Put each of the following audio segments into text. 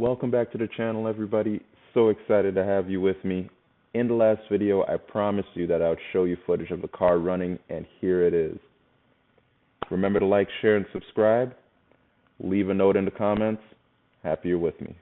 Welcome back to the channel, everybody. So excited to have you with me. In the last video, I promised you that I would show you footage of the car running, and here it is. Remember to like, share, and subscribe. Leave a note in the comments. Happy you're with me.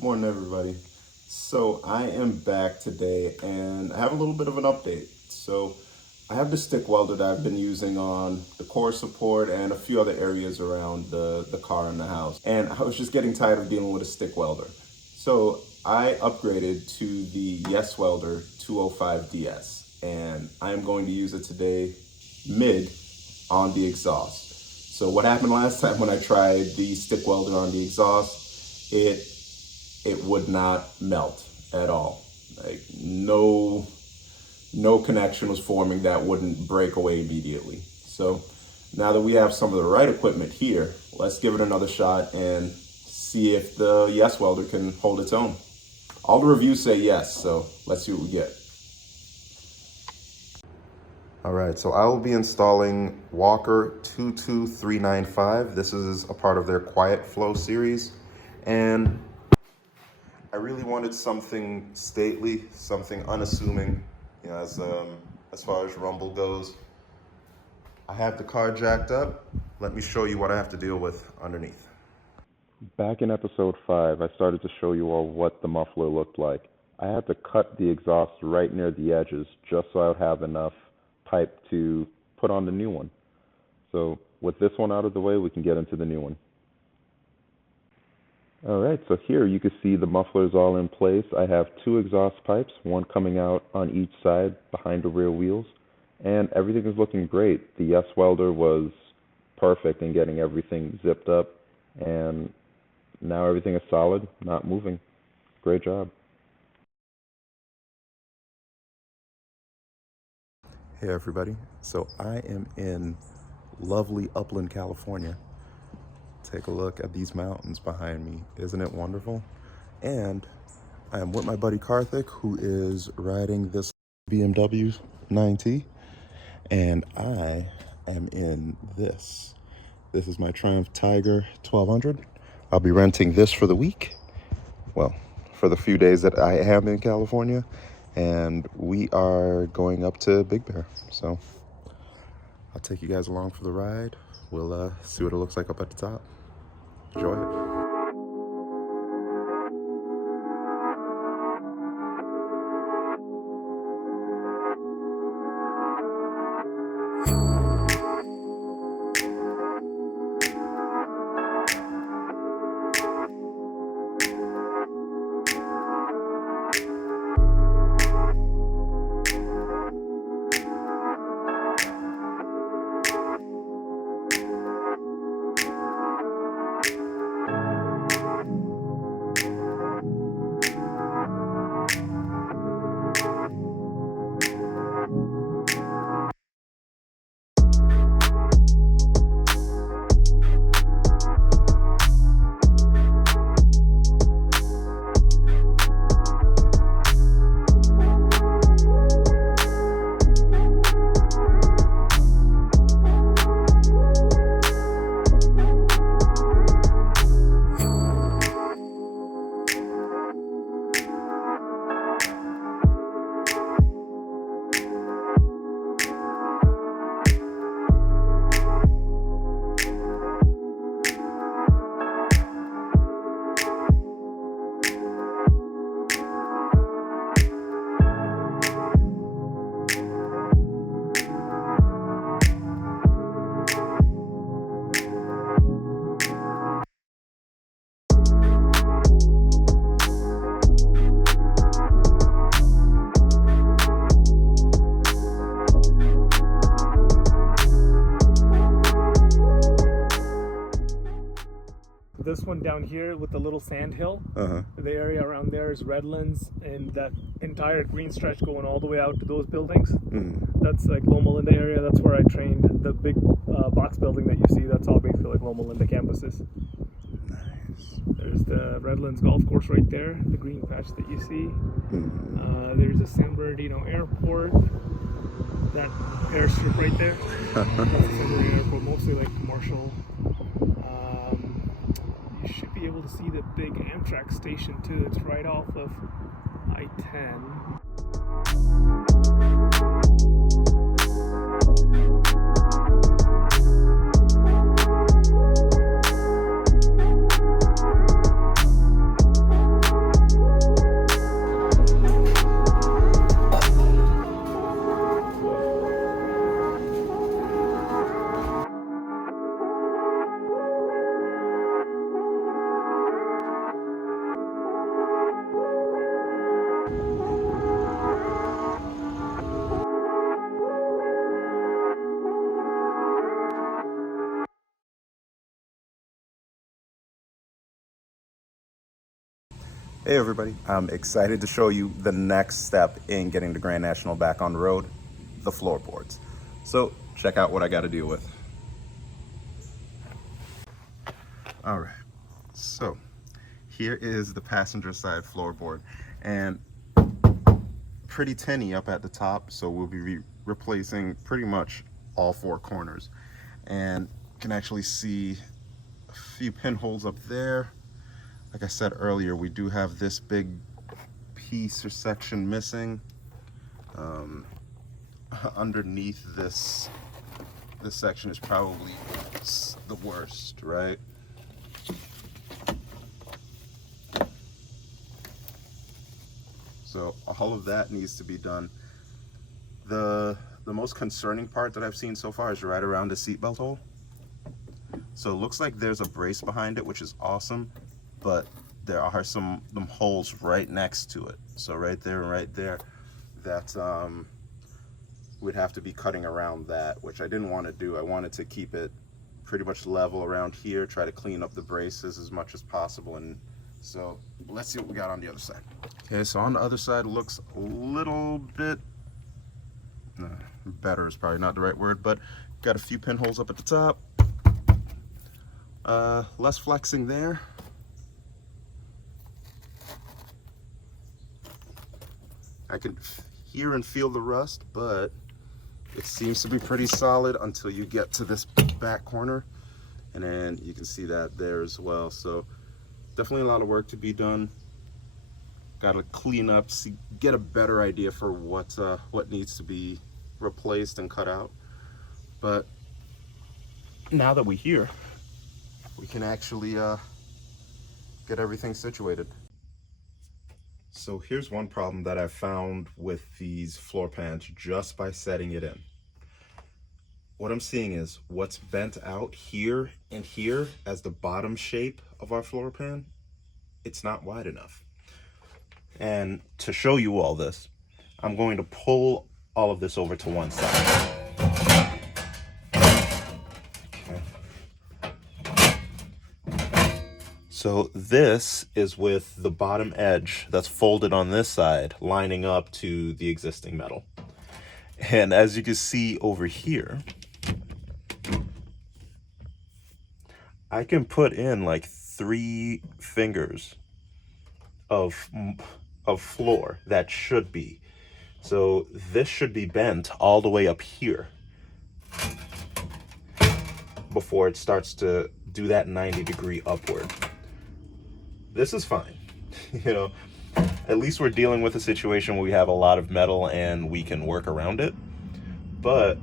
Morning, everybody. So I am back today and I have a little bit of an update. So I have the stick welder that I've been using on the core support and a few other areas around the car and the house. And I was just getting tired of dealing with a stick welder. So I upgraded to the Yes Welder 205DS, and I'm going to use it today mid on the exhaust. So what happened last time when I tried the stick welder on the exhaust, it would not melt at all. Like no connection was forming that wouldn't break away immediately. So now that we have some of the right equipment here, let's give it another shot and see if the Yes Welder can hold its own. All the reviews say yes, so let's see what we get. All right, so I will be installing Walker 22395. This is a part of their Quiet Flow series, and I really wanted something stately, something unassuming, as far as rumble goes. I have the car jacked up. Let me show you what I have to deal with underneath. Back in episode 5, I started to show you all what the muffler looked like. I had to cut the exhaust right near the edges just so I would have enough pipe to put on the new one. So with this one out of the way, we can get into the new one. All right, so here you can see the mufflers all in place. I have 2 exhaust pipes, one coming out on each side behind the rear wheels, and everything is looking great. The Yes Welder was perfect in getting everything zipped up, and now everything is solid, not moving. Great job. Hey everybody, so I am in lovely Upland, California. Take a look at these mountains behind me. Isn't it wonderful? And I am with my buddy Karthik, who is riding this BMW 9T, and I am in this. This is my Triumph Tiger 1200. I'll be renting this for the week. Well, for the few days that I am in California, and we are going up to Big Bear. So I'll take you guys along for the ride. We'll see what it looks like up at the top. Enjoy it. one down here with the little sand hill. The area around there is Redlands, and that entire green stretch going all the way out to those buildings. That's like Loma Linda area. That's where I trained. The big box building that you see, that's all basically like Loma Linda campuses. Nice. There's the Redlands golf course right there, the green patch that you see. There's the San Bernardino Airport, that airstrip right there. That's the San Bernardino Airport, mostly like commercial. You should be able to see the big Amtrak station too. It's right off of I-10. Hey everybody, I'm excited to show you the next step in getting the Grand National back on the road, the floorboards. So check out what I got to deal with. All right, so here is the passenger side floorboard, and pretty tinny up at the top, so we'll be replacing pretty much all four corners. And you can actually see a few pinholes up there. Like I said earlier, we do have this big piece or section missing. Underneath this section is probably the worst, right? So all of that needs to be done. The most concerning part that I've seen so far is right around the seatbelt hole. So it looks like there's a brace behind it, which is awesome, but there are some holes right next to it. So right there and right there, that we'd have to be cutting around that, which I didn't want to do. I wanted to keep it pretty much level around here, try to clean up the braces as much as possible. And so let's see what we got on the other side. Okay, so on the other side, it looks a little bit better is probably not the right word, but got a few pinholes up at the top. Less flexing there. I can hear and feel the rust, but it seems to be pretty solid until you get to this back corner, and then you can see that there as well. So definitely a lot of work to be done. Got to clean up, get a better idea for what needs to be replaced and cut out. But now that we're here, we can actually get everything situated. So here's one problem that I've found with these floor pans just by setting it in. What I'm seeing is what's bent out here and here as the bottom shape of our floor pan, it's not wide enough. And to show you all this, I'm going to pull all of this over to one side. So this is with the bottom edge that's folded on this side lining up to the existing metal. And as you can see over here, I can put in like 3 fingers of floor that should be. So this should be bent all the way up here before it starts to do that 90-degree upward. This is fine. You know, at least we're dealing with a situation where we have a lot of metal and we can work around it. But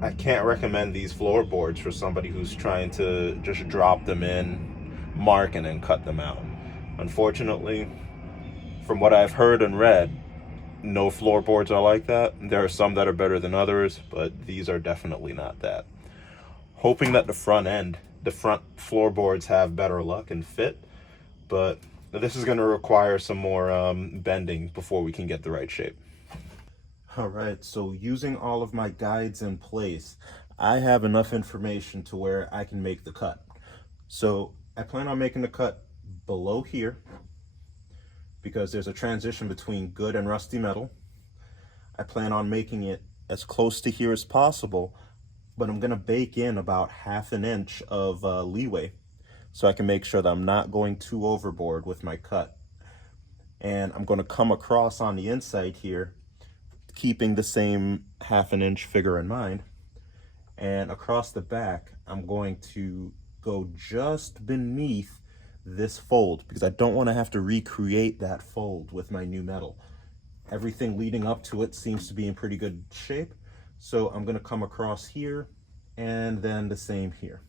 I can't recommend these floorboards for somebody who's trying to just drop them in, mark, and then cut them out. Unfortunately, from what I've heard and read, no floorboards are like that. There are some that are better than others, but these are definitely not that. Hoping that the front floorboards have better luck and fit, but this is going to require some more bending before we can get the right shape. All right, so using all of my guides in place, I have enough information to where I can make the cut. So I plan on making the cut below here because there's a transition between good and rusty metal. I plan on making it as close to here as possible, but I'm gonna bake in about 1/2 inch of leeway so I can make sure that I'm not going too overboard with my cut. And I'm gonna come across on the inside here, keeping the same 1/2 inch figure in mind. And across the back, I'm going to go just beneath this fold because I don't want to have to recreate that fold with my new metal. Everything leading up to it seems to be in pretty good shape. So I'm going to come across here and then the same here.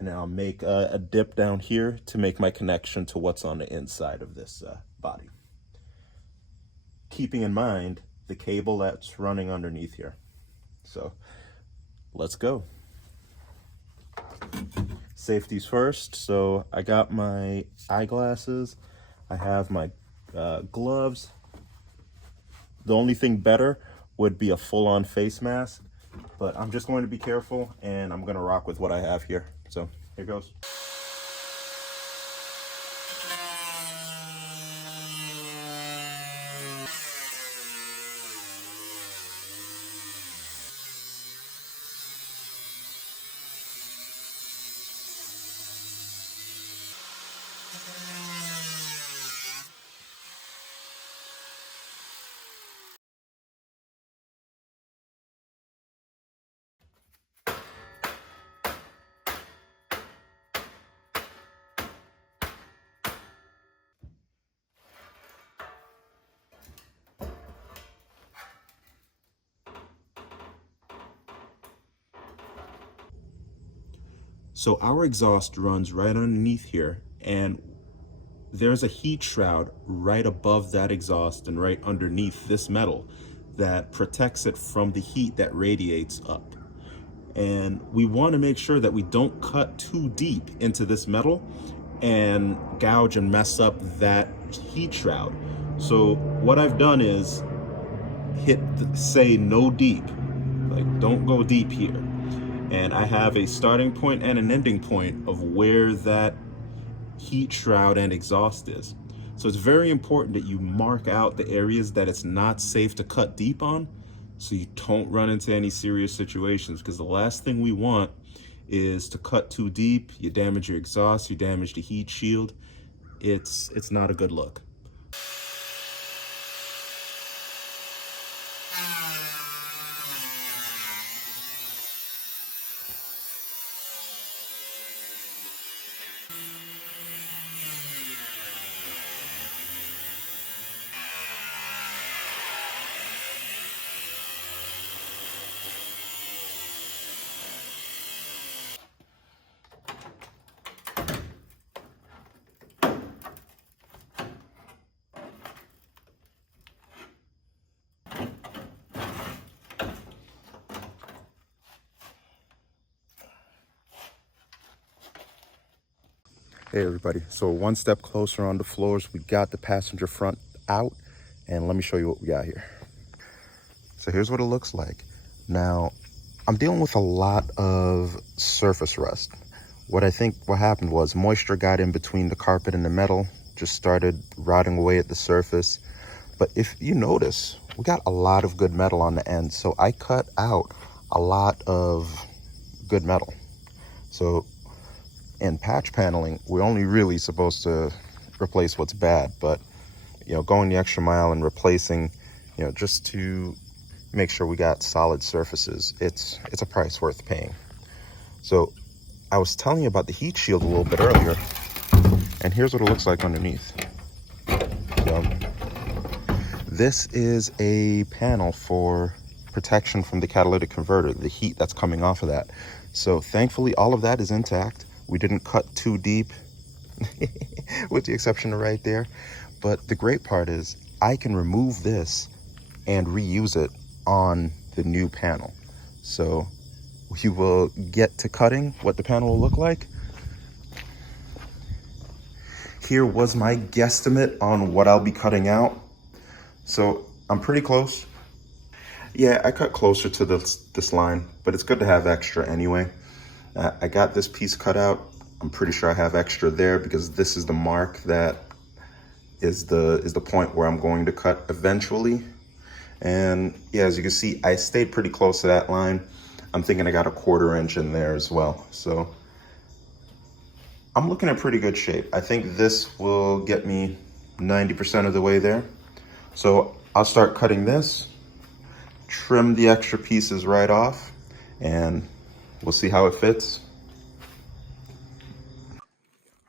And I'll make a dip down here to make my connection to what's on the inside of this body. Keeping in mind the cable that's running underneath here. So let's go. Safeties first. So I got my eyeglasses. I have my gloves. The only thing better would be a full-on face mask, but I'm just going to be careful and I'm going to rock with what I have here. So here goes. So our exhaust runs right underneath here, and there's a heat shroud right above that exhaust and right underneath this metal that protects it from the heat that radiates up. And we want to make sure that we don't cut too deep into this metal and gouge and mess up that heat shroud. So what I've done is say no deep, like don't go deep here. And I have a starting point and an ending point of where that heat shroud and exhaust is. So it's very important that you mark out the areas that it's not safe to cut deep on so you don't run into any serious situations, because the last thing we want is to cut too deep, you damage your exhaust, you damage the heat shield. It's not a good look. Hey everybody, so one step closer on the floors. We got the passenger front out, and let me show you what we got here. So here's what it looks like. Now, I'm dealing with a lot of surface rust. What happened was moisture got in between the carpet and the metal, just started rotting away at the surface. But if you notice, we got a lot of good metal on the end, so I cut out a lot of good metal. So in patch paneling, we're only really supposed to replace what's bad, but going the extra mile and replacing, just to make sure we got solid surfaces, it's a price worth paying. So I was telling you about the heat shield a little bit earlier, and here's what it looks like underneath. This is a panel for protection from the catalytic converter, the heat that's coming off of that. So thankfully all of that is intact. We didn't cut too deep, with the exception of right there. But the great part is I can remove this and reuse it on the new panel. So we will get to cutting what the panel will look like. Here was my guesstimate on what I'll be cutting out. So I'm pretty close. Yeah, I cut closer to this line, but it's good to have extra anyway. I got this piece cut out I'm pretty sure I have extra there because this is the mark that is the point where I'm going to cut eventually. And yeah, as you can see, I stayed pretty close to that line. I'm thinking I got a 1/4 inch in there as well. So I'm looking at pretty good shape. I think this will get me 90% of the way there. So I'll start cutting this, trim the extra pieces right off, and we'll see how it fits.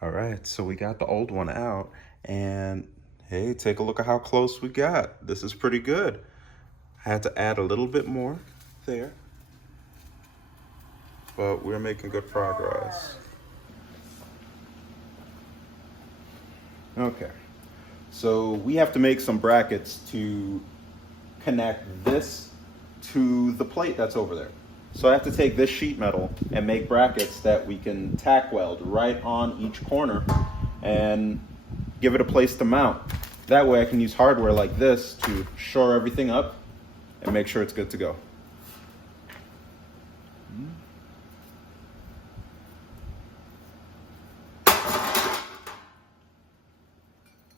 All right, so we got the old one out, and hey, take a look at how close we got. This is pretty good. I had to add a little bit more there, but we're making good progress. Okay, so we have to make some brackets to connect this to the plate that's over there. So I have to take this sheet metal and make brackets that we can tack weld right on each corner and give it a place to mount. That way I can use hardware like this to shore everything up and make sure it's good to go.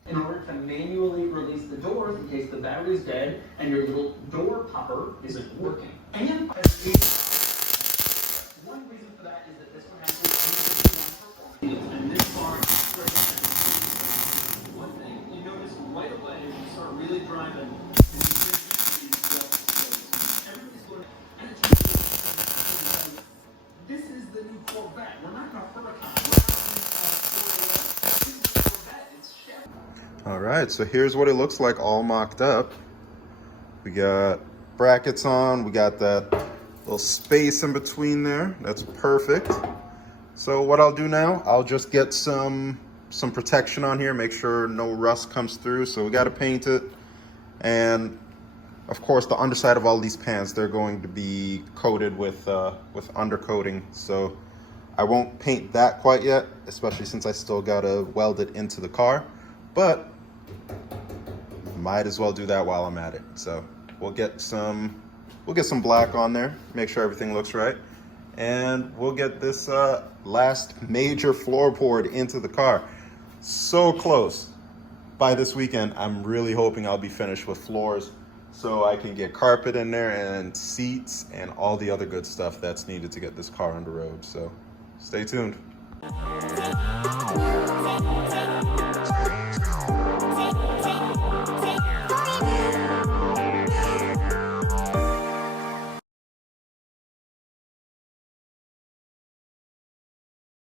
In order to manually release the door in case the battery's dead and your little door popper isn't working. And one reason for that is that this one has performance. And this bar one thing you notice right away is you start really driving. This is the new Corvette. We're not going to Huracan. All right, so here's what it looks like all mocked up. We got brackets on, we got that little space in between there. That's perfect. So what I'll do now, I'll just get some protection on here, make sure no rust comes through. So we got to paint it. And of course, the underside of all these pans, they're going to be coated with undercoating. So I won't paint that quite yet, especially since I still got to weld it into the car. But might as well do that while I'm at it. So we'll get some black on there, make sure everything looks right, and we'll get this last major floorboard into the car. So close. By this weekend, I'm really hoping I'll be finished with floors so I can get carpet in there and seats and all the other good stuff that's needed to get this car on the road. So stay tuned.